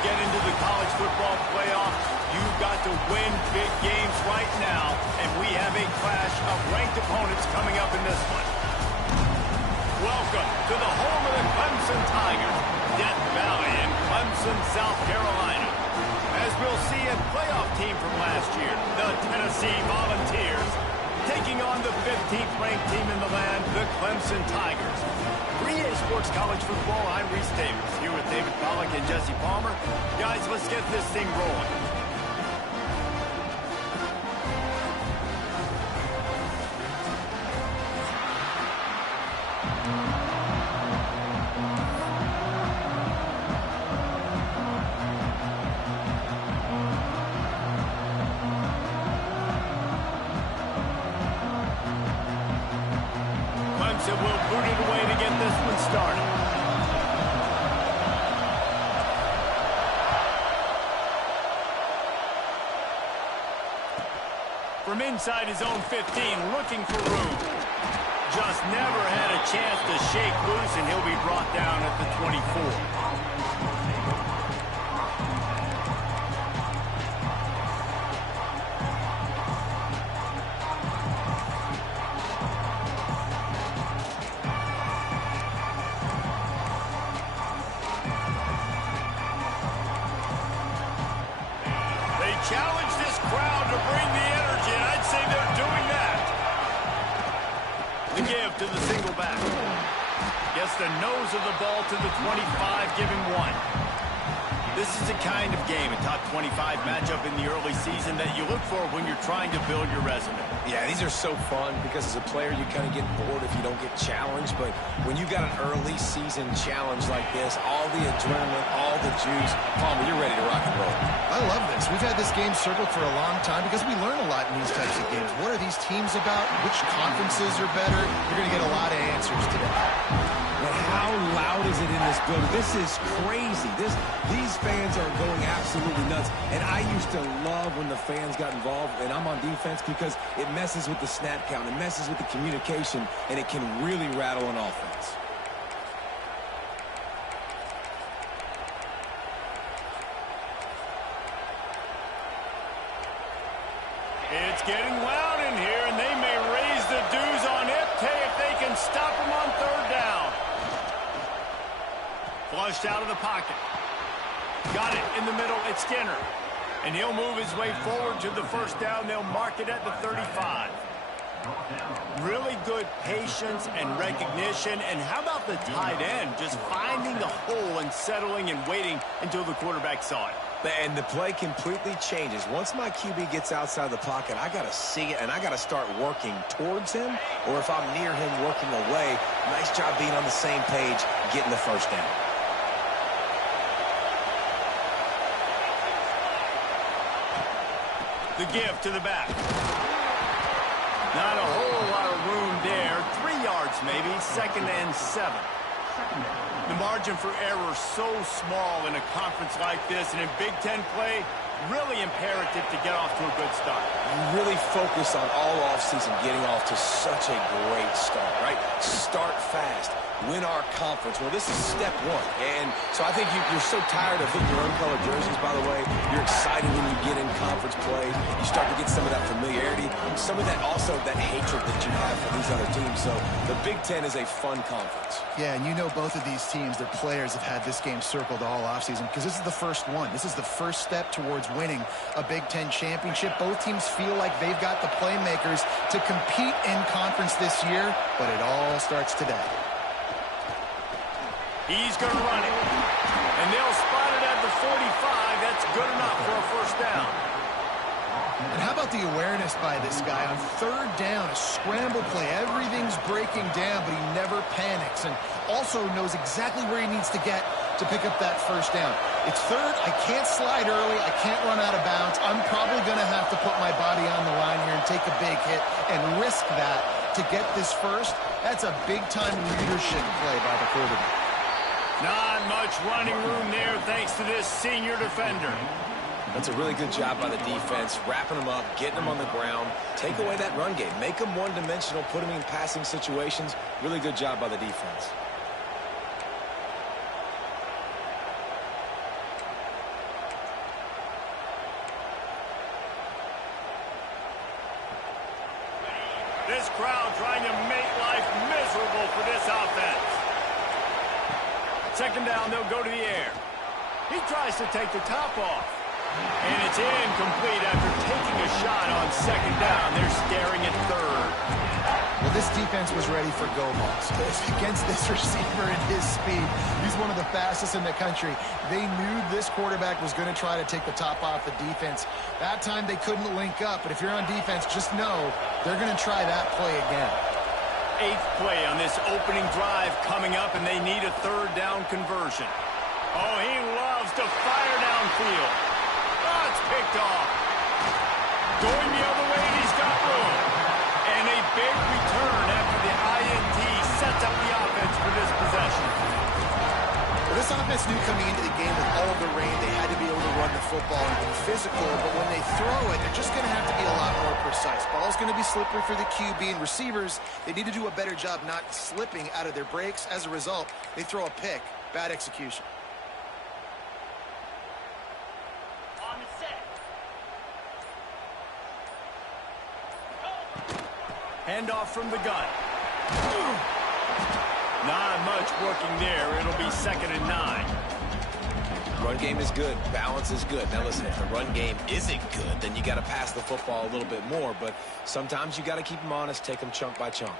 get into the college football playoff, you've got to win big games right now, and we have a clash of ranked opponents coming up in this one. Welcome to the home of the Clemson Tigers, Death Valley in Clemson, South Carolina. As we'll see, a playoff team from last year, the Tennessee Volunteers, taking on the 15th ranked team in the land, the Clemson Tigers. 3A Sports College Football, I'm Reese Davis, here with David Pollack and Jesse Palmer. Guys, let's get this thing rolling. Clemson will boot it away to get this one started. From inside his own 15, looking for room. Just never had a chance to shake loose, and he'll be brought down at the 24. Challenge this crowd to bring the energy, and I'd say they're doing that. The give to the single back. Gets the nose of the ball to the 25, giving one. This is the kind of game, a top 25 matchup in the early season, that you look for when you're trying to build your resume. Yeah, these are so fun because as a player, you kind of get bored if you don't get challenged. But when you got an early season challenge like this, all the adrenaline, all the juice, Palmer, you're ready to rock and roll. I love this. We've had this game circled for a long time because we learn a lot in these types of games. What are these teams about? Which conferences are better? You're going to get a lot of answers today. But how loud is it in this building? This is crazy. These fans are going absolutely nuts. And I used to love when the fans got involved, and I'm on defense, because it messes with the snap count, it messes with the communication, and it can really rattle an offense. It's getting loud in here, and they may raise the dues on Ipte if they can stop him on third down. Flushed out of the pocket. Got it in the middle. It's Skinner. And he'll move his way forward to the first down. They'll mark it at the 35. Really good patience and recognition. And how about the tight end just finding the hole and settling and waiting until the quarterback saw it? And the play completely changes. Once my QB gets outside the pocket, I got to see it, and I got to start working towards him, or if I'm near him working away, nice job being on the same page, getting the first down. The give to the back. Not a whole lot of room there. 3 yards maybe, 2nd and 7. The margin for error so small in a conference like this, and in Big Ten play, really imperative to get off to a good start. You really focus on all offseason getting off to such a great start, right? Start fast. Win our conference. Well, this is step one. And so I think you're so tired of hitting your own colored jerseys, by the way. You're excited when you get in conference play. You start to get some of that familiarity, some of that also that hatred that you have for these other teams. So the Big Ten is a fun conference. Yeah, and you know both of these teams, their players have had this game circled all offseason because this is the first one. This is the first step towards winning a Big Ten championship. Both teams feel like they've got the playmakers to compete in conference this year, but it all starts today. He's going to run it. And they'll spot it at the 45. That's good enough for a first down. And how about the awareness by this guy on third down, a scramble play. Everything's breaking down, but he never panics and also knows exactly where he needs to get to pick up that first down. It's third. I can't slide early. I can't run out of bounds. I'm probably going to have to put my body on the line here and take a big hit and risk that to get this first. That's a big-time leadership play by the quarterback. Not much running room there thanks to this senior defender. That's a really good job by the defense, wrapping them up, getting them on the ground, take away that run game, make them one-dimensional, put them in passing situations. Really good job by the defense. this crowd trying to make life miserable for this offense. Second down, they'll go to the air. He tries to take the top off. And it's incomplete after taking a shot on second down. They're staring at third. Well, this defense was ready for go balls. Against this receiver and his speed, he's one of the fastest in the country. They knew this quarterback was going to try to take the top off the defense. That time they couldn't link up, but if you're on defense, just know they're going to try that play again. 8th play on this opening drive coming up, and they need a third down conversion. Oh, he loves to fire downfield. Oh, it's picked off. Going the other way, and he's got room. And a big return after the INT sets up the offense for this possession. Well, this offense knew coming into the game with all of the rain, they had to be able to run the football and be physical, but when they throw it, they're just going to have to be a lot more precise. Ball's going to be slippery for the QB, and receivers, they need to do a better job not slipping out of their breaks. As a result, they throw a pick. Bad execution. Handoff from the gun. Not much working there. It'll be 2nd and 9. Run game is good. Balance is good. Now listen, if the run game isn't good, then you got to pass the football a little bit more. But sometimes you got to keep them honest, take them chunk by chunk.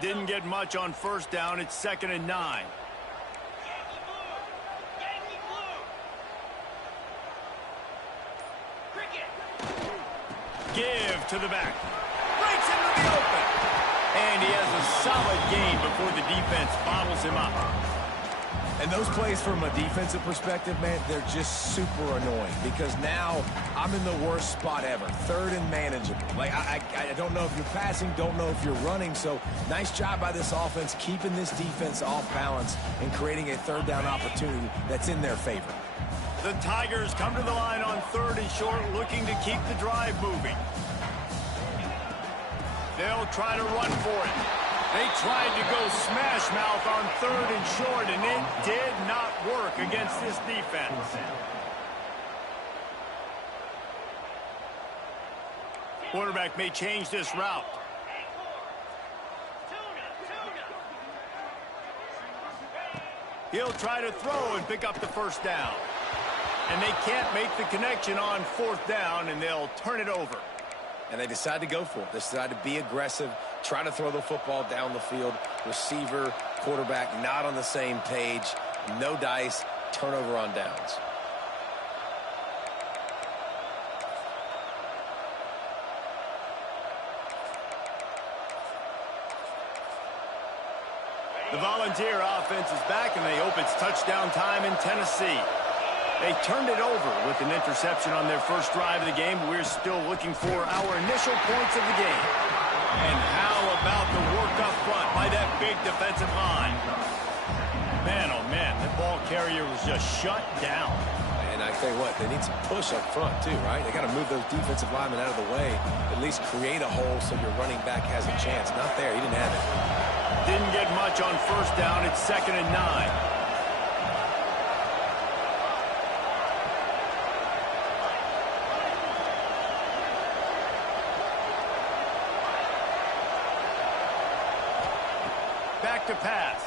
Didn't get much on first down. It's 2nd and 9. Give to the back. Breaks into the open. And he has a solid gain before the defense bottles him up. And those plays from a defensive perspective, man, they're just super annoying because now I'm in the worst spot ever. 3rd and manageable. Like, I don't know if you're passing, don't know if you're running. So nice job by this offense keeping this defense off balance and creating a 3rd down opportunity that's in their favor. The Tigers come to the line on 3rd and short, looking to keep the drive moving. They'll try to run for it. They tried to go smash mouth on 3rd and short, and it did not work against this defense. Quarterback may change this route. He'll try to throw and pick up the first down. And they can't make the connection on 4th down, and they'll turn it over. And they decide to go for it. They decide to be aggressive, try to throw the football down the field. Receiver, quarterback, not on the same page. No dice, turnover on downs. The Volunteer offense is back, and they hope it's touchdown time in Tennessee. They turned it over with an interception on their first drive of the game. We're still looking for our initial points of the game. And how about the work up front by that big defensive line? Man, oh man, the ball carrier was just shut down. And I tell you what, they need some push up front too, right? They got to move those defensive linemen out of the way, at least create a hole so your running back has a chance. Not there, he didn't have it. Didn't get much on first down. It's 2nd and 9. Back to pass.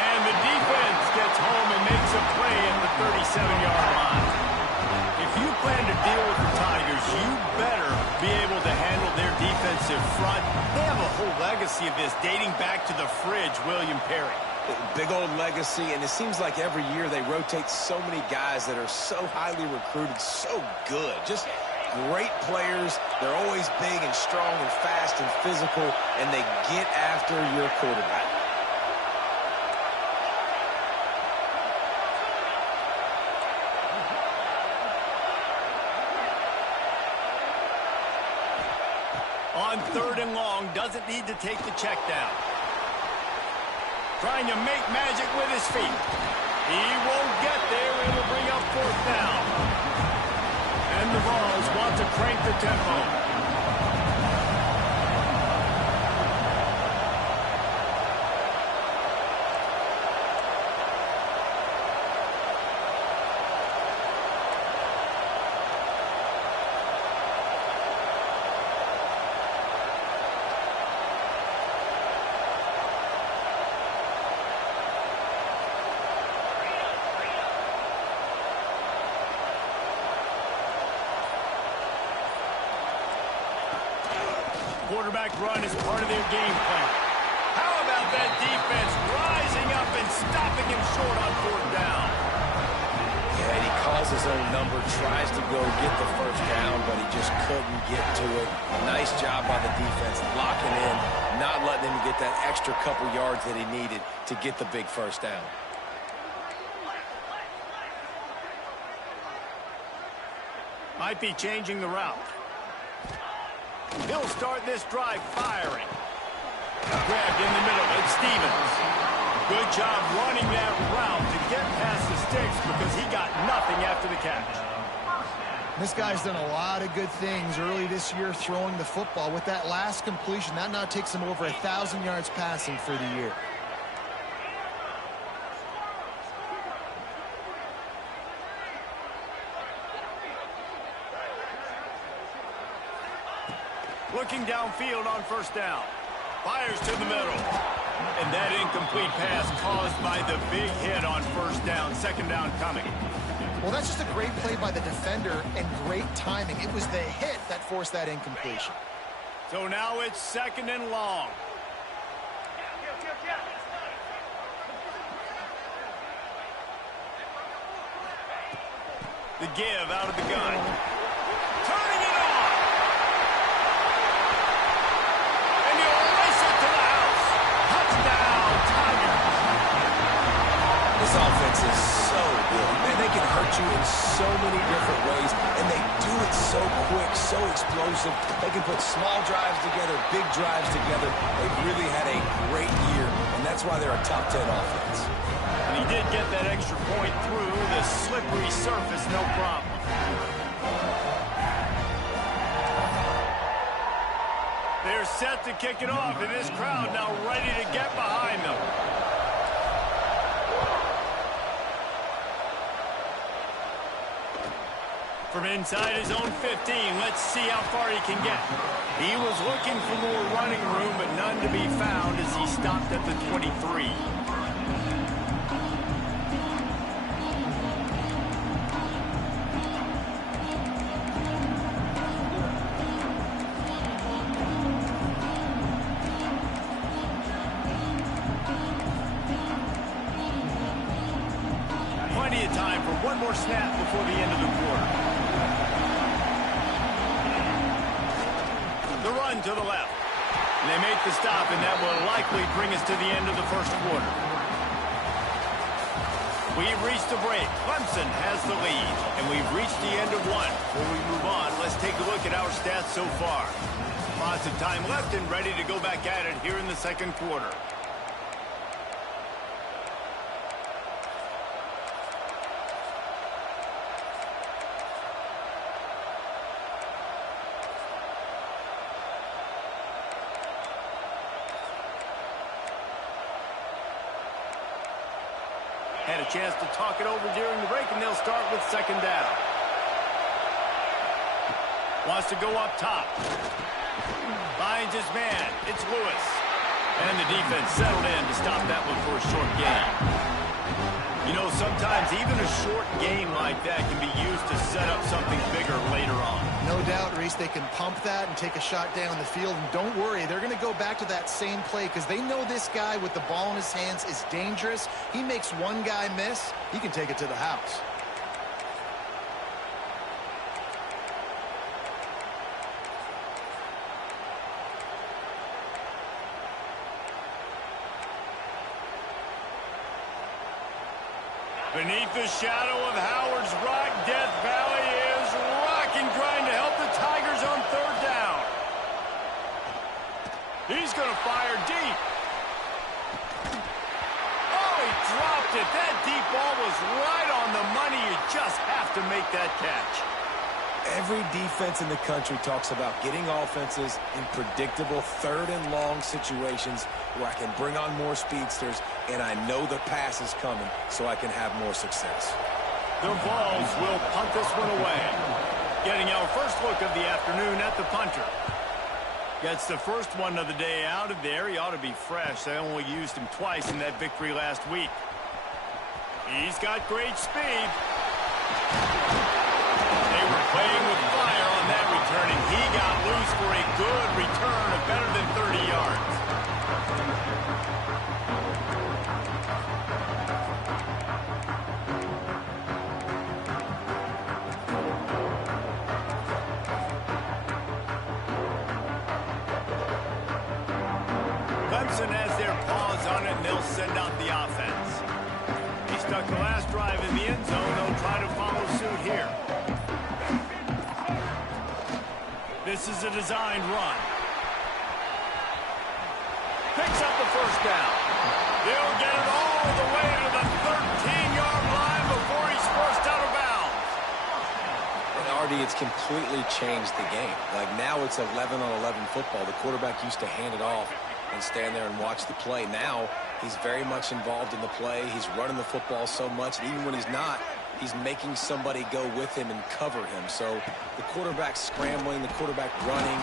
And the defense gets home and makes a play at the 37-yard line. If you plan to deal with the Tigers, you better be able to handle their defensive front. They have a whole legacy of this dating back to the fridge, William Perry. Big old legacy, and it seems like every year they rotate so many guys that are so highly recruited, so good. Just great players. They're always big and strong and fast and physical, and they get after your quarterback. On 3rd and long, doesn't need to take the check down. Trying to make magic with his feet. He won't get there. It'll bring up 4th down. And the Vols want to crank the tempo. quarterback run is part of their game plan. How about that defense rising up and stopping him short on fourth down? Yeah, and he calls his own number, tries to go get the first down, but he just couldn't get to it. Nice job by the defense, locking in, not letting him get that extra couple yards that he needed to get the big first down. Might be changing the route. He'll start this drive firing. Grabbed in the middle. It's Stevens. Good job running that route to get past the sticks because he got nothing after the catch. This guy's done a lot of good things early this year throwing the football. With that last completion, that now takes him over 1,000 yards passing for the year. Looking downfield on first down. Fires to the middle. And that incomplete pass caused by the big hit on first down. Second down coming. Well, that's just a great play by the defender and great timing. It was the hit that forced that incompletion. So now it's second and long. The give out of the gun. Turning it on. And he'll race it to the house. Touchdown, Tigers. This offense is so good. Man, they can hurt you in so many different ways, and they do it so quick, so explosive. They can put small drives together, big drives together. They've really had a great year, and that's why they're a top 10 offense. And he did get that extra point through the slippery surface, no problem. They're set to kick it off, and this crowd now ready to get behind them. From inside his own 15, let's see how far he can get. He was looking for more running room, but none to be found as he stopped at the 23. Plenty of time for one more snap before the end of the quarter. The run to the left. And they make the stop, and that will likely bring us to the end of the first quarter. We've reached the break. Clemson has the lead, and we've reached the end of one. Before we move on, let's take a look at our stats so far. Lots of time left and ready to go back at it here in the second quarter. Had a chance to talk it over during the break, and they'll start with second down. Wants to go up top. Finds his man. It's Lewis. And the defense settled in to stop that one for a short gain. You know, sometimes even a short game like that can be used to set up something bigger later on. No doubt, Reese, they can pump that and take a shot down the field. And don't worry, they're going to go back to that same play because they know this guy with the ball in his hands is dangerous. He makes one guy miss, he can take it to the house. Beneath the shadow of Howard's Rock, Death Valley is rock and grind to help the Tigers on third down. He's going to fire deep. Oh, he dropped it. That deep ball was right on the money. You just have to make that catch. Every defense in the country talks about getting offenses in predictable third and long situations where I can bring on more speedsters and I know the pass is coming so I can have more success. The Vols will punt this one away. Getting our first look of the afternoon at the punter. Gets the first one of the day out of there. He ought to be fresh. They only used him twice in that victory last week. He's got great speed. They were playing with fire on that return, and he got got loose for a good return of better than 30 yards. Clemson has their paws on it, and they'll send out the offense. He stuck the last drive in the end zone. They'll try to follow suit here. This is a designed run. Picks up the first down. He'll get it all the way to the 13-yard line before he's forced out of bounds. And Artie, it's completely changed the game. Like now it's 11-on-11 football. The quarterback used to hand it off and stand there and watch the play. Now he's very much involved in the play. He's running the football so much, and even when he's not, he's making somebody go with him and cover him. So the quarterback scrambling, the quarterback running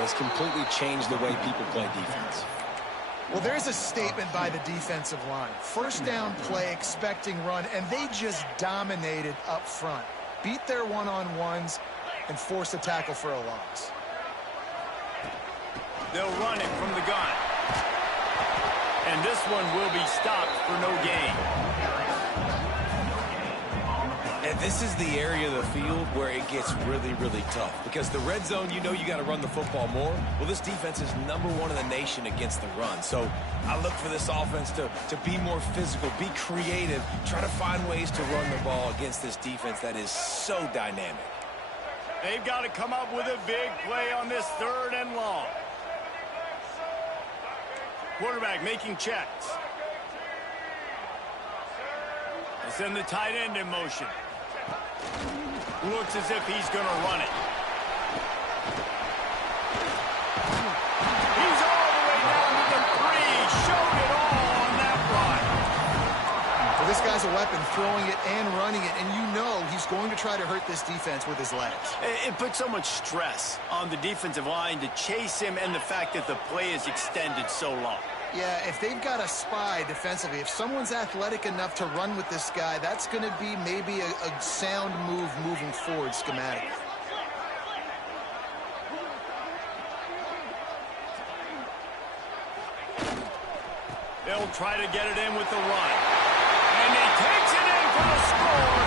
has completely changed the way people play defense. Well, there's a statement by the defensive line. First down play, expecting run, and they just dominated up front. Beat their one-on-ones and force a tackle for a loss. They'll run it from the gun. And this one will be stopped for no gain. And this is the area of the field where it gets really, really tough. Because the red zone, you know you got to run the football more. Well, this defense is #1 in the nation against the run. So I look for this offense to be more physical, be creative, try to find ways to run the ball against this defense that is so dynamic. They've got to come up with a big play on this 3rd and long. Quarterback making checks. They send the tight end in motion. Looks as if he's going to run it. He's all the way down to the 3. Showed it all on that run. Well, this guy's a weapon, throwing it and running it, and you know he's going to try to hurt this defense with his legs. It puts so much stress on the defensive line to chase him, and the fact that the play is extended so long. Yeah, if they've got a spy defensively, if someone's athletic enough to run with this guy, that's going to be maybe a sound move moving forward schematically. They'll try to get it in with the run. And he takes it in for the score.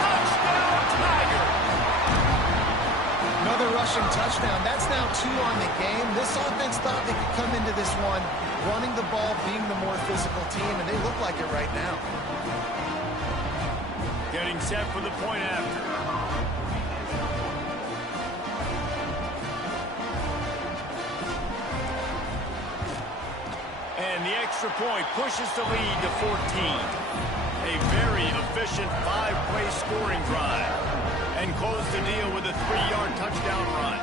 Touchdown, Tiger. Another rushing touchdown. That's now 2 on the game. This offense thought they could come into this one running the ball, being the more physical team, and they look like it right now. Getting set for the point after. And the extra point pushes the lead to 14. A very efficient 5-play scoring drive. And close the deal with a 3-yard touchdown run.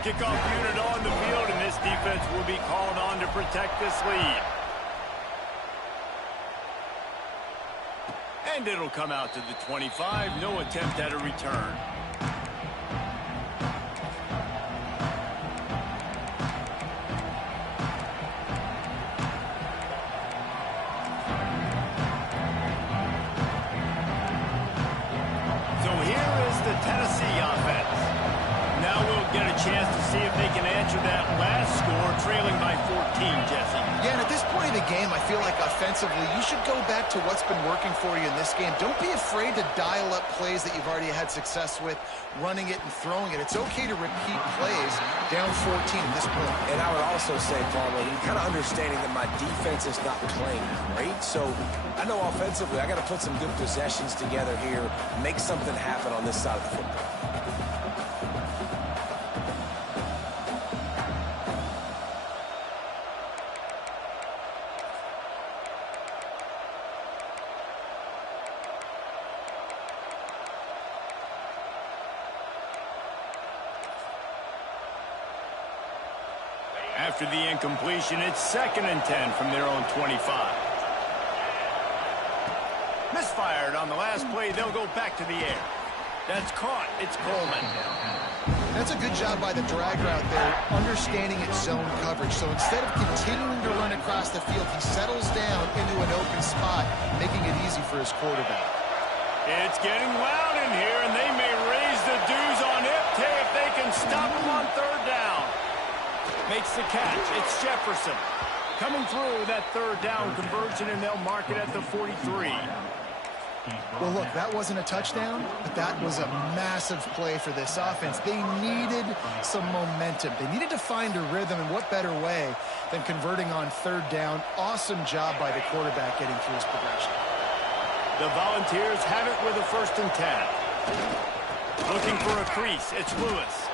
Kickoff unit on the field, and this defense will be called on to protect this lead. And it'll come out to the 25. No attempt at a return. So here is the Tennessee offense. Now we'll get a chance to see if they can answer that last score, trailing by 14, Jesse. Yeah, and at this point of the game, I feel like offensively, you should go back to what's been working for you in this game. Don't be afraid to dial up plays that you've already had success with, running it and throwing it. It's okay to repeat plays down 14 at this point. And I would also say, Palmer, you're kind of understanding that my defense is not playing great. So I know offensively I got to put some good possessions together here, make something happen on this side of the football. After the incompletion, it's 2nd and 10 from their own 25. Misfired on the last play. They'll go back to the air. That's caught. It's Coleman. That's a good job by the drag route there, understanding its zone coverage. So instead of continuing to run across the field, he settles down into an open spot, making it easy for his quarterback. It's getting loud in here, and they may raise the dues on it if they can stop them on third down. Makes the catch. It's Jefferson. Coming through that third down conversion, and they'll mark it at the 43. Well, look, that wasn't a touchdown, but that was a massive play for this offense. They needed some momentum. They needed to find a rhythm, and what better way than converting on third down. Awesome job by the quarterback getting through his progression. The Volunteers have it with a 1st and 10. Looking for a crease. It's Lewis.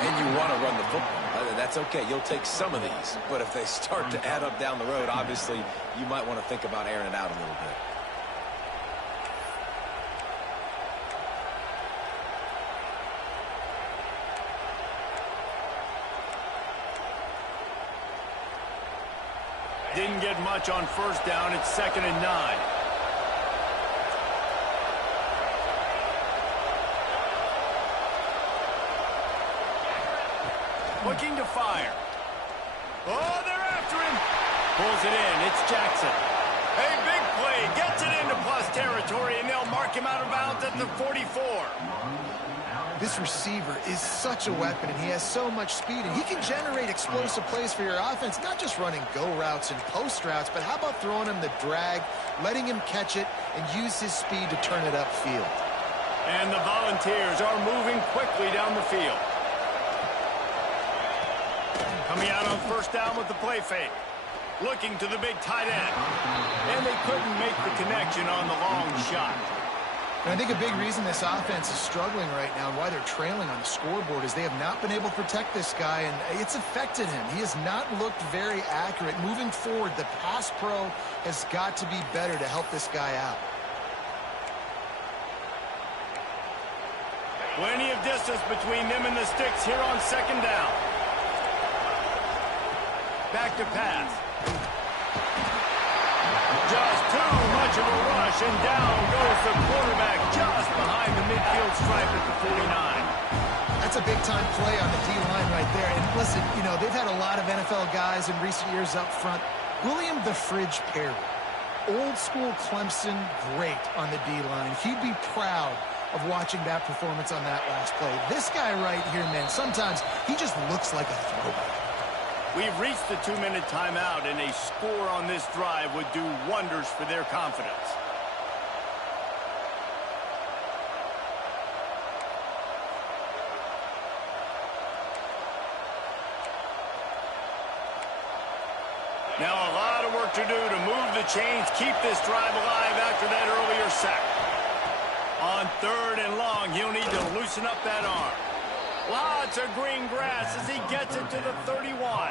And you want to run the football. That's okay. You'll take some of these. But if they start to add up down the road, obviously, you might want to think about airing it out a little bit. Didn't get much on 1st down. It's 2nd and 9. Looking to fire. Oh, they're after him. Pulls it in. It's Jackson. A big play. Gets it into plus territory, and they'll mark him out of bounds at the 44. This receiver is such a weapon, and he has so much speed, and he can generate explosive plays for your offense, not just running go routes and post routes, but how about throwing him the drag, letting him catch it, and use his speed to turn it upfield. And the Volunteers are moving quickly down the field. Coming out on 1st down with the play fake. Looking to the big tight end. And they couldn't make the connection on the long shot. And I think a big reason this offense is struggling right now and why they're trailing on the scoreboard is they have not been able to protect this guy, and it's affected him. He has not looked very accurate. Moving forward, the pass pro has got to be better to help this guy out. Plenty of distance between them and the sticks here on 2nd down. Back to pass. Just too much of a rush, and down goes the quarterback just behind the midfield stripe at the 49. That's a big-time play on the D-line right there. And listen, you know, they've had a lot of NFL guys in recent years up front. William the Fridge Perry, old-school Clemson, great on the D-line. He'd be proud of watching that performance on that last play. This guy right here, man, sometimes he just looks like a throwback. We've reached the 2-minute timeout, and a score on this drive would do wonders for their confidence. Now a lot of work to do to move the chains, keep this drive alive after that earlier sack. On 3rd and long, he'll need to loosen up that arm. Lots of green grass as he gets it to the 31.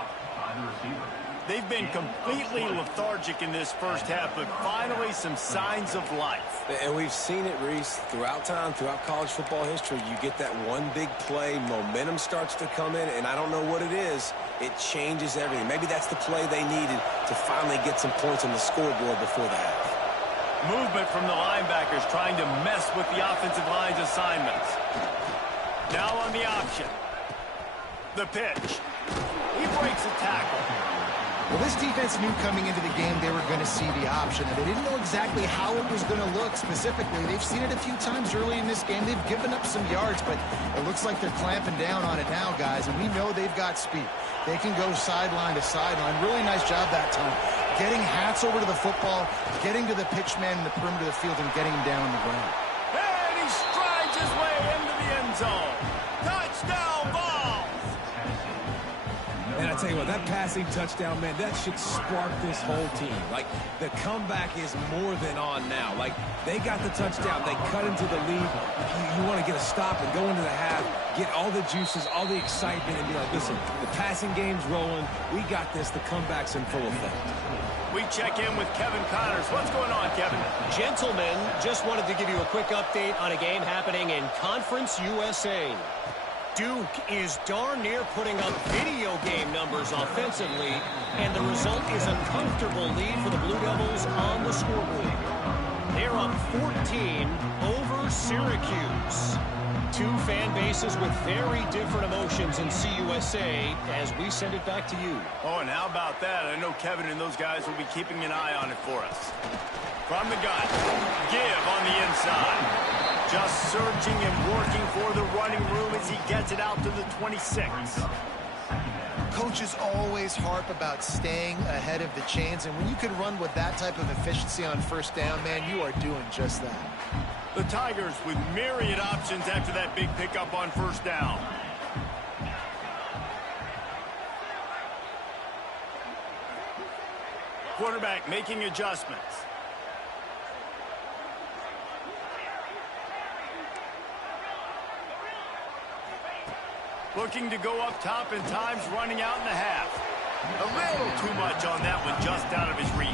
They've been completely lethargic in this first half, but finally some signs of life. And we've seen it, Reese, throughout time, throughout college football history. You get that one big play, momentum starts to come in, and I don't know what it is. It changes everything. Maybe that's the play they needed to finally get some points on the scoreboard before the half. Movement from the linebackers trying to mess with the offensive line's assignments. Now on the option. The pitch. He breaks a tackle. Well, this defense knew coming into the game they were going to see the option, and they didn't know exactly how it was going to look specifically. They've seen it a few times early in this game. They've given up some yards, but it looks like they're clamping down on it now, guys, and we know they've got speed. They can go sideline to sideline. Really nice job that time. Getting Hats over to the football, getting to the pitch man in the perimeter of the field, and getting him down on the ground. And he strides his way into the end zone. Touchdown ball! And I tell you what, that passing touchdown, man, that should spark this whole team. Like, the comeback is more than on now. Like, they got the touchdown. They cut into the lead. You want to get a stop and go into the half, get all the juices, all the excitement, and be like, listen, the passing game's rolling. We got this. The comeback's in full effect. We check in with Kevin Connors. What's going on, Kevin? Gentlemen, just wanted to give you a quick update on a game happening in Conference USA. Duke is darn near putting up video game numbers offensively, and the result is a comfortable lead for the Blue Devils on the scoreboard. They're up 14 over Syracuse. Two fan bases with very different emotions in CUSA as we send it back to you. Oh, and how about that? I know Kevin and those guys will be keeping an eye on it for us. From the gun, give on the inside. Just searching and working for the running room as he gets it out to the 26. Coaches always harp about staying ahead of the chains, and when you can run with that type of efficiency on first down, man, you are doing just that. The Tigers with myriad options after that big pickup on first down. Quarterback making adjustments. Looking to go up top, and time's running out in the half. A little too much on that one, just out of his reach.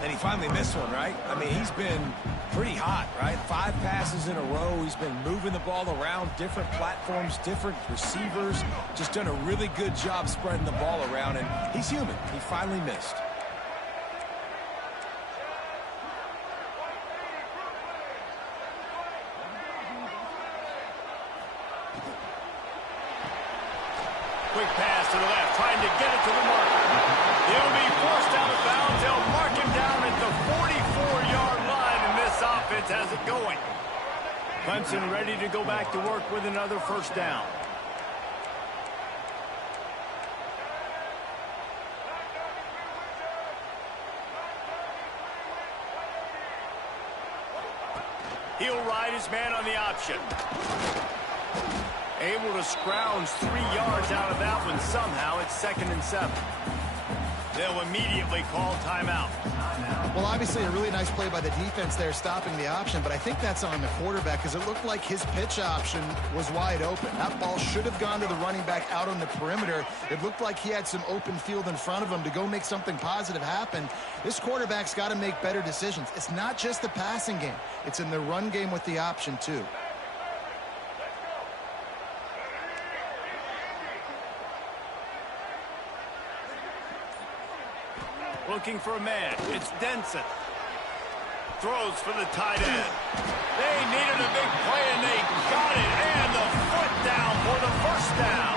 And he finally missed one, right? I mean, he's been pretty hot, right? 5 passes in a row. He's been moving the ball around, different platforms, different receivers. Just done a really good job spreading the ball around, and he's human. He finally missed. Quick pass to the left, trying to get it to the marker. He'll be forced out of bounds. They'll mark him down at the 44-yard line, and this offense has it going. Clemson ready to go back to work with another first down. He'll ride his man on the option. Able to scrounge 3 yards out of that one somehow. It's 2nd and 7. They'll immediately call timeout. Well, obviously a really nice play by the defense there stopping the option, but I think that's on the quarterback because it looked like his pitch option was wide open. That ball should have gone to the running back out on the perimeter. It looked like he had some open field in front of him to go make something positive happen. This quarterback's got to make better decisions. It's not just the passing game. It's in the run game with the option, too. Looking for a man. It's Denson. Throws for the tight end. They needed a big play, and they got it. And the foot down for the first down.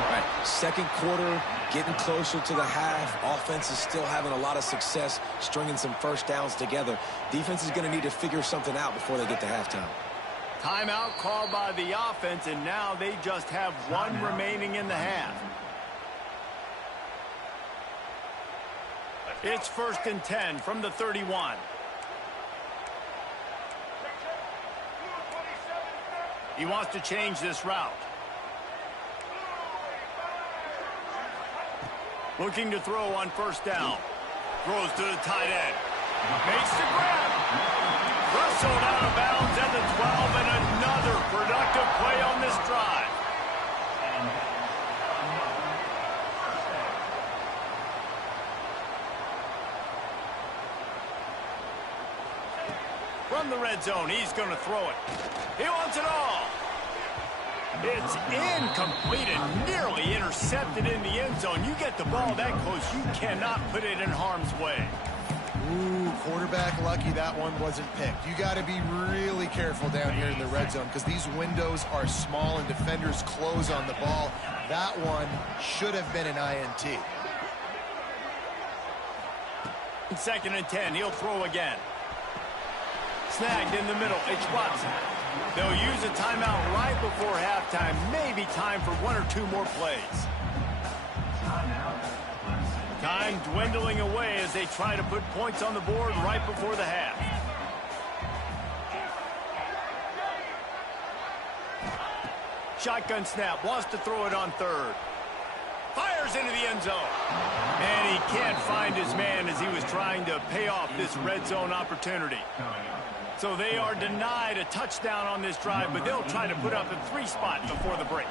All right, second quarter, getting closer to the half. Offense is still having a lot of success stringing some first downs together. Defense is going to need to figure something out before they get to halftime. Timeout called by the offense, and now they just have 1 remaining in the half. It's 1st and 10 from the 31. He wants to change this route. Looking to throw on first down. Throws to the tight end. Makes the grab. Wrestled out of bounds at the 12, and another productive play on this drive. From the red zone, he's going to throw it. He wants it all. It's incomplete and nearly intercepted in the end zone. You get the ball that close, you cannot put it in harm's way. Ooh, quarterback lucky that one wasn't picked. You got to be really careful down here in the red zone because these windows are small and defenders close on the ball. That one should have been an INT. 2nd and 10, he'll throw again. Snagged in the middle, it's Watson. They'll use a timeout right before halftime. Maybe time for 1 or 2 more plays. Time dwindling away as they try to put points on the board right before the half. Shotgun snap, wants to throw it on 3rd. Fires into the end zone. And he can't find his man as he was trying to pay off this red zone opportunity. So they are denied a touchdown on this drive, but they'll try to put up a 3 spot before the break.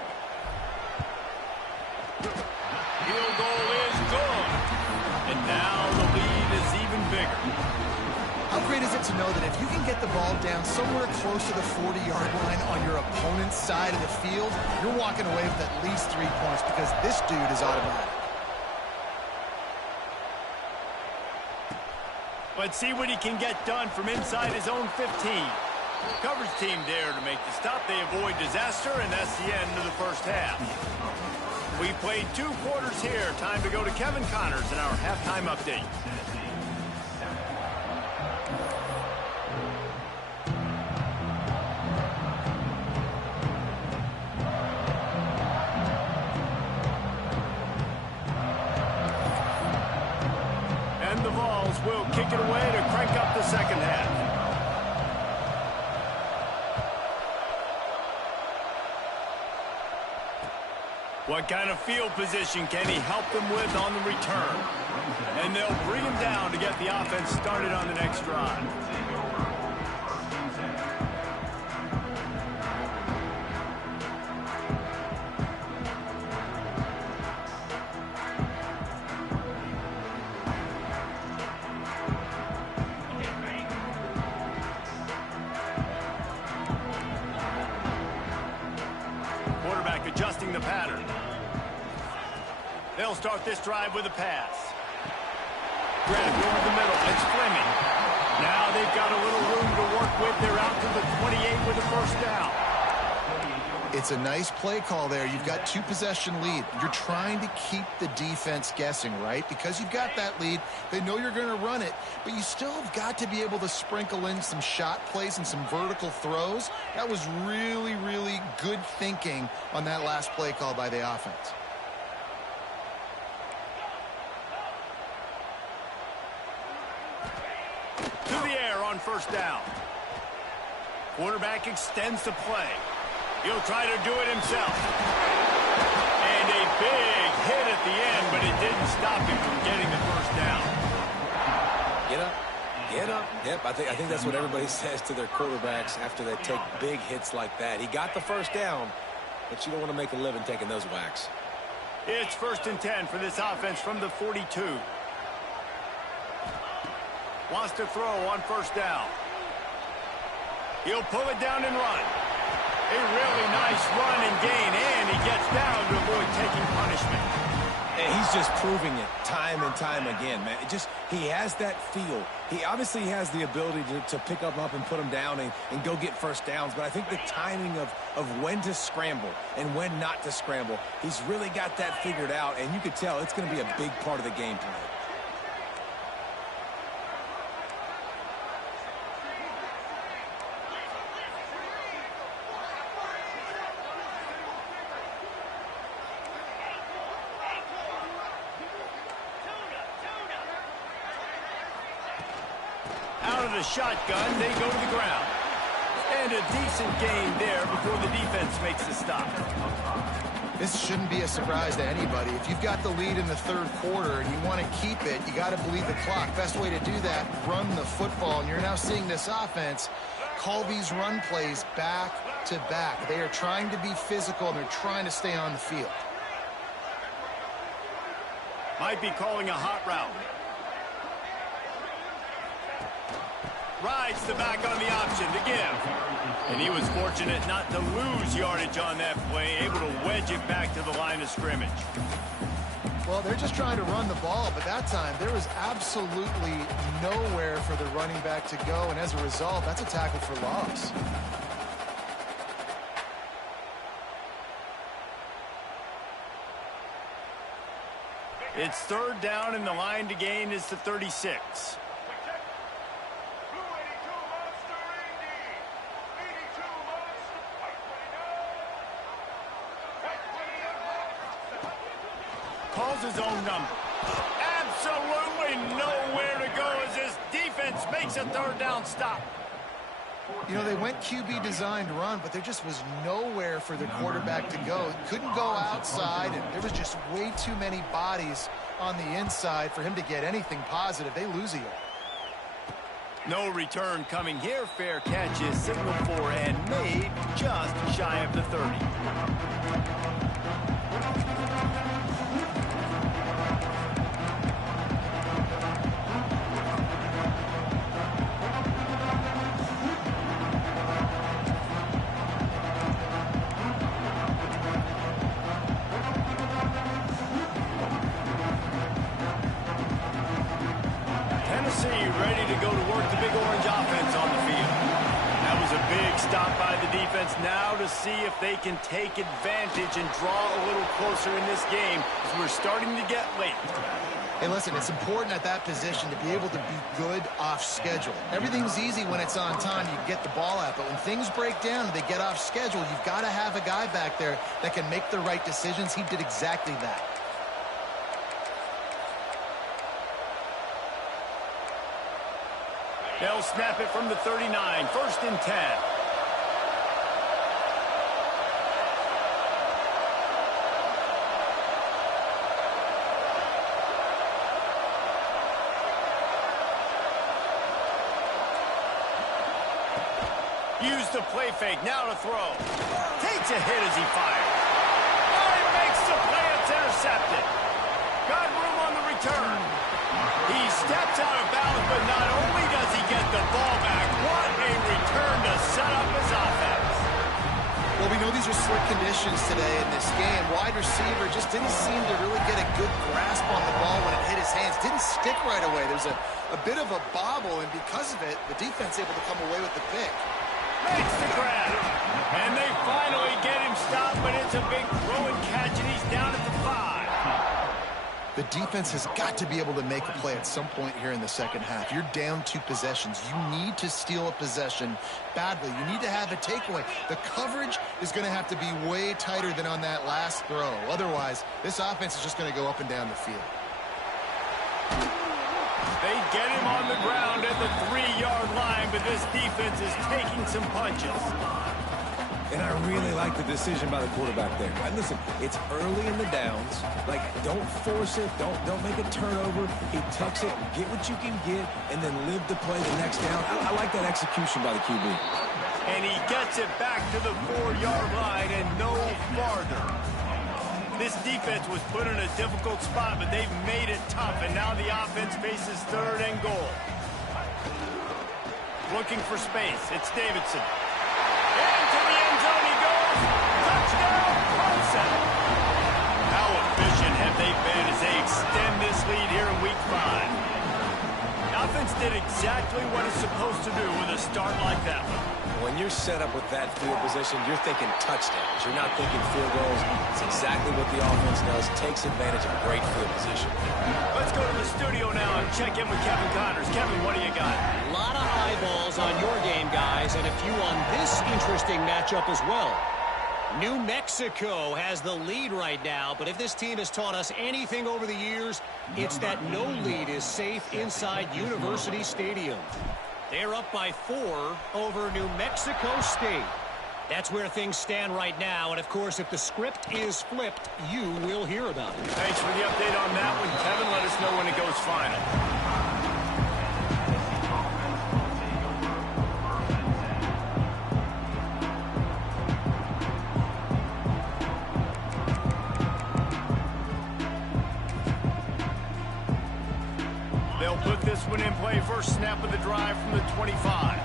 Field goal is good. And now the lead is even bigger. How great is it to know that if you can get the ball down somewhere close to the 40-yard line on your opponent's side of the field, you're walking away with at least 3 points because this dude is automatic. Let's see what he can get done from inside his own 15. Coverage team there to make the stop. They avoid disaster, and that's the end of the first half. We played 2 quarters here. Time to go to Kevin Connors in our halftime update. will kick it away to crank up the second half. What kind of field position can he help them with on the return? And they'll bring him down to get the offense started on the next drive. Quarterback adjusting the pattern. They'll start this drive with a pass. Grabbed over the middle. It's Fleming. Now they've got a little room to work with. They're out to the 28 with a first down. It's a nice play call there. You've got 2-possession lead. You're trying to keep the defense guessing, right? Because you've got that lead. They know you're going to run it, but you still have got to be able to sprinkle in some shot plays and some vertical throws. That was really, really good thinking on that last play call by the offense. To the air on first down. Quarterback extends the play. He'll try to do it himself. And a big hit at the end, but it didn't stop him from getting the first down. Get up. Get up. Yep, I think that's what everybody says to their quarterbacks after they take big hits like that. He got the first down, but you don't want to make a living taking those whacks. It's 1st and 10 for this offense from the 42. Wants to throw on first down. He'll pull it down and run. A really nice run and gain, and he gets down to avoid taking punishment. And he's just proving it time and time again, man. He has that feel. He obviously has the ability to pick them up and put them down and go get first downs, but I think the timing of when to scramble and when not to scramble, he's really got that figured out, and you could tell it's going to be a big part of the game plan. Out of the shotgun, they go to the ground. And a decent gain there before the defense makes the stop. This shouldn't be a surprise to anybody. If you've got the lead in the third quarter and you want to keep it, you got to bleed the clock. Best way to do that, run the football. And you're now seeing this offense call these run plays back to back. They are trying to be physical, and they're trying to stay on the field. Might be calling a hot route. Rides the back on the option to give. And he was fortunate not to lose yardage on that play, able to wedge it back to the line of scrimmage. Well, they're just trying to run the ball, but that time there was absolutely nowhere for the running back to go, and as a result, that's a tackle for loss. It's 3rd down, and the line to gain is the 36. Calls his own number. Absolutely nowhere to go as this defense makes a 3rd down stop. You know, they went QB designed run, but there just was nowhere for the quarterback to go. Couldn't go outside, and there was just way too many bodies on the inside for him to get anything positive. They lose a yard. No return coming here. Fair catch is signaled for and made just shy of the 30. Ready to go to work the Big Orange offense on the field. That was a big stop by the defense. Now to see if they can take advantage and draw a little closer in this game as we're starting to get late. Hey, listen, it's important at that position to be able to be good off schedule. Everything's easy when it's on time. You get the ball out, but when things break down and they get off schedule, you've got to have a guy back there that can make the right decisions. He did exactly that. They'll snap it from the 39, 1st and 10. Use the play fake, now to throw. Takes a hit as he fires. Oh, he makes the play, it's intercepted. Got room on the return. He steps out of bounds, but not only does he get the ball back, what a return to set up his offense. Well, we know these are slick conditions today in this game. Wide receiver just didn't seem to really get a good grasp on the ball when it hit his hands. Didn't stick right away. There's a bit of a bobble, and because of it, the defense able to come away with the pick. Makes the grab. And they finally get him stopped, but it's a big throw and catch, and he's down at the 5. The defense has got to be able to make a play at some point here in the second half. You're down 2 possessions. You need to steal a possession badly. You need to have a takeaway. The coverage is going to have to be way tighter than on that last throw. Otherwise, this offense is just going to go up and down the field. They get him on the ground at the 3-yard line, but this defense is taking some punches. And I really like the decision by the quarterback there. And listen, it's early in the downs. Like, don't force it. Don't make a turnover. He tucks it, get what you can get, and then live to play the next down. I like that execution by the QB. And he gets it back to the 4-yard line and no farther. This defense was put in a difficult spot, but they've made it tough, and now the offense faces 3rd and goal. Looking for space. It's Davidson. Into the end zone he goes. Touchdown, Clemson. How efficient have they been as they extend this lead here in Week 5? The offense did exactly what it's supposed to do with a start like that one. When you're set up with that field position, you're thinking touchdowns. You're not thinking field goals. It's exactly what the offense does. Takes advantage of great field position. Let's go to the studio now and check in with Kevin Connors. Kevin, what do you got? A lot of eyeballs on your game, guys, and a few on this interesting matchup as well. New Mexico has the lead right now, but if this team has taught us anything over the years, it's that no lead is safe inside University Stadium. They're up by 4 over New Mexico State. That's where things stand right now, and of course, if the script is flipped, you will hear about it. Thanks for the update on that one, Kevin. Let us know when it goes final. They'll put this one in play. First snap of the drive from the 25.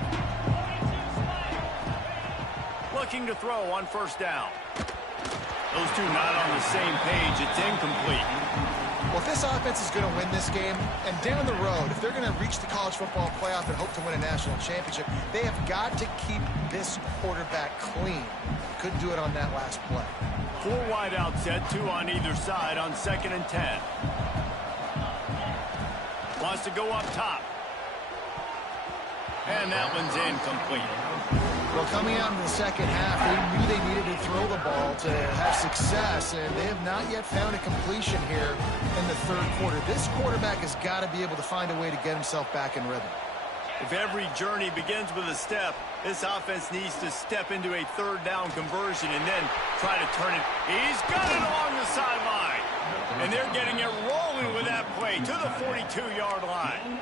Looking to throw on 1st down. Those two not on the same page. It's incomplete. Well, if this offense is going to win this game, and down the road, if they're going to reach the college football playoff and hope to win a national championship, they have got to keep this quarterback clean. Couldn't do it on that last play. 4 wide out set, 2 on either side on 2nd and 10. Wants to go up top. And that one's incomplete. Well, coming out in the second half, they knew they needed to throw the ball to have success, and they have not yet found a completion here in the 3rd quarter. This quarterback has got to be able to find a way to get himself back in rhythm. If every journey begins with a step, this offense needs to step into a 3rd down conversion and then try to turn it. He's got it along the sideline. And they're getting it rolling with that play to the 42-yard line.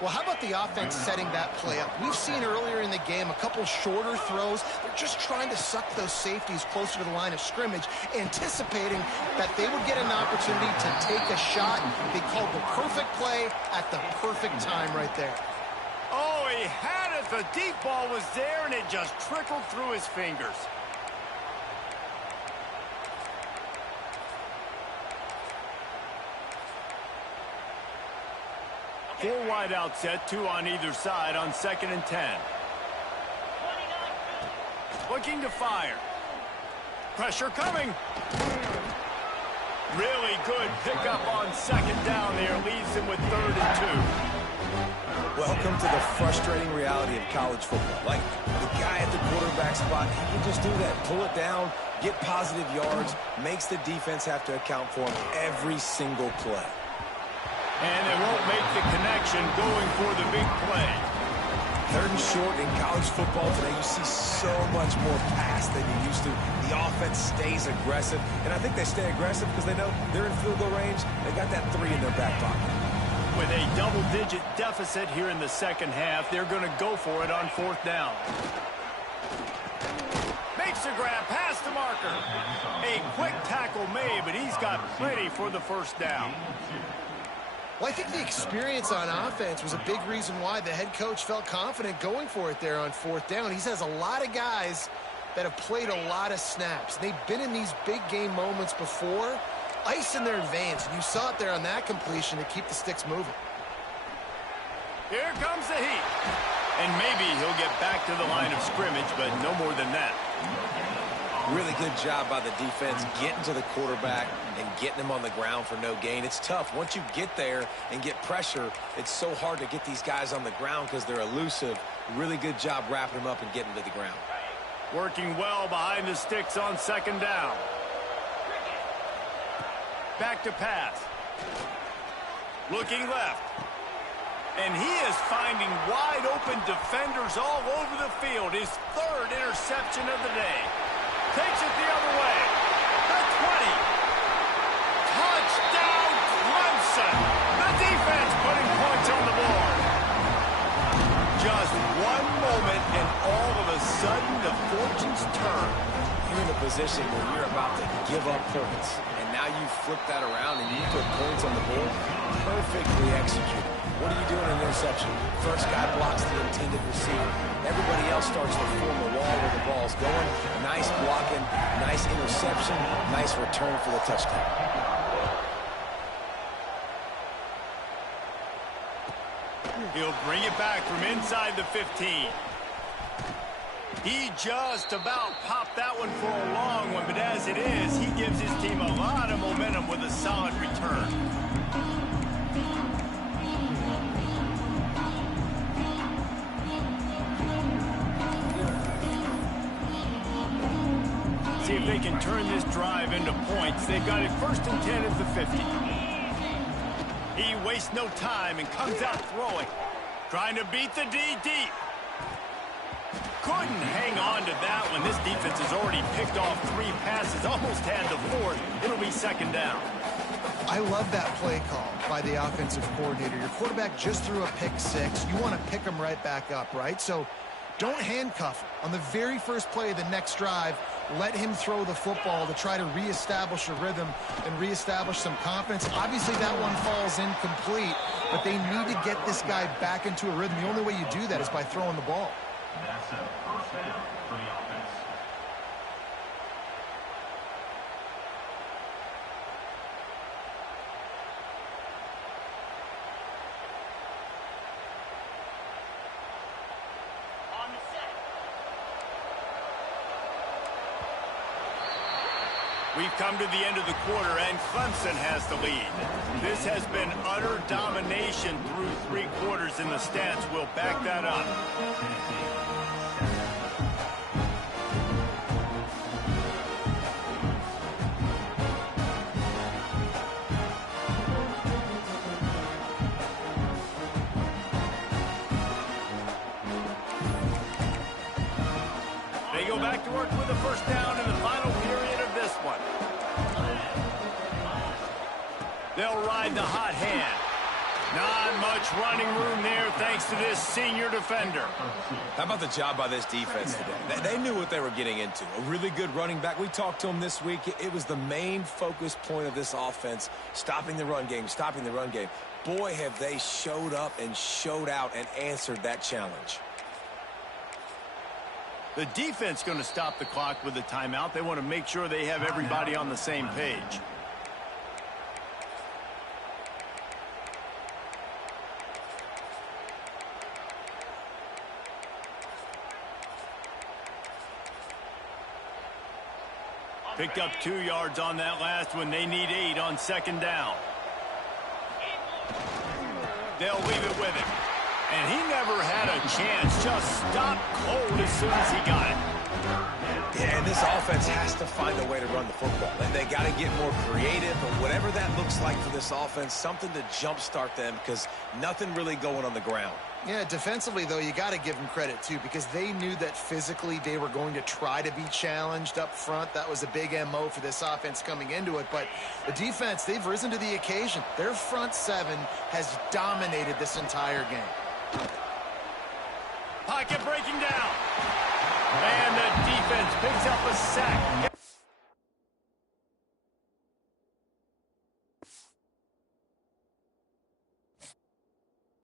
Well, how about the offense setting that play up? We've seen earlier in the game a couple shorter throws. They're just trying to suck those safeties closer to the line of scrimmage, anticipating that they would get an opportunity to take a shot. They called the perfect play at the perfect time right there. Oh, he had it. The deep ball was there, and it just trickled through his fingers. Four wide out set, 2 on either side on 2nd and 10. Looking to fire. Pressure coming. Really good pickup on 2nd down there. Leaves him with 3rd and 2. Welcome to the frustrating reality of college football. Like, the guy at the quarterback spot, he can just do that. Pull it down, get positive yards, makes the defense have to account for him every single play. And they won't make the connection going for the big play. 3rd and short in college football today, you see so much more pass than you used to. The offense stays aggressive, and I think they stay aggressive because they know they're in field goal range. They got that 3 in their back pocket. With a double-digit deficit here in the second half, they're going to go for it on 4th down. Makes a grab past the marker. A quick tackle made, but he's got plenty for the 1st down. Well, I think the experience on offense was a big reason why the head coach felt confident going for it there on 4th down. He has a lot of guys that have played a lot of snaps. They've been in these big game moments before, ice in their veins. And you saw it there on that completion to keep the sticks moving. Here comes the heat. And maybe he'll get back to the line of scrimmage, but no more than that. Really good job by the defense getting to the quarterback and getting him on the ground for no gain. It's tough. Once you get there and get pressure, it's so hard to get these guys on the ground because they're elusive. Really good job wrapping them up and getting to the ground. Working well behind the sticks on 2nd down. Back to pass. Looking left. And he is finding wide open defenders all over the field. His 3rd interception of the day. Takes it the other way. The 20. Touchdown, Clemson. The defense putting points on the board. Just one moment, and all of a sudden, the fortunes turn. You're in a position where you're about to give up points. And now you flip that around and you put points on the board. Perfectly executed. What are you doing in interception? First guy blocks the intended receiver. Everybody else starts to form a wall where the ball's going. Nice blocking, nice interception, nice return for the touchdown. He'll bring it back from inside the 15. He just about popped that one for a long one, but as it is, he gives his team a lot of momentum with a solid return. See if they can turn this drive into points. They've got it 1st and 10 at the 50. He wastes no time and comes out throwing. Trying to beat the D deep. Couldn't hang on to that one. This defense has already picked off 3 passes, almost had the 4th. It'll be 2nd down. I love that play call by the offensive coordinator. Your quarterback just threw a pick 6. You want to pick him right back up, right? So don't handcuff him. On the very first play of the next drive, let him throw the football to try to reestablish a rhythm and reestablish some confidence. Obviously, that one falls incomplete, but they need to get this guy back into a rhythm. The only way you do that is by throwing the ball. That's a 1st down for the offense. On the set. We've come to the end of the quarter, and Clemson has the lead. This has been utter domination through 3 quarters, and the stats will back that up. They go back to work with the 1st down in the final period of this one. They'll ride the hot hand. Not much running room there thanks to this senior defender. How about the job by this defense today? They knew what they were getting into. A really good running back. We talked to him this week. It was the main focus point of this offense, stopping the run game, stopping the run game. Boy, have they showed up and showed out and answered that challenge. The defense going to stop the clock with a timeout. They want to make sure they have everybody on the same page. Picked up 2 yards on that last one. They need 8 on 2nd down. They'll leave it with him. And he never had a chance. Just stopped cold as soon as he got it. Yeah, and this offense has to find a way to run the football. And they got to get more creative, but whatever that looks like for this offense, something to jumpstart them because nothing really going on the ground. Yeah, defensively, though, you got to give them credit, too, because they knew that physically they were going to try to be challenged up front. That was a big MO for this offense coming into it. But the defense, they've risen to the occasion. Their front seven has dominated this entire game. Pocket breaking down. And the defense picks up a sack.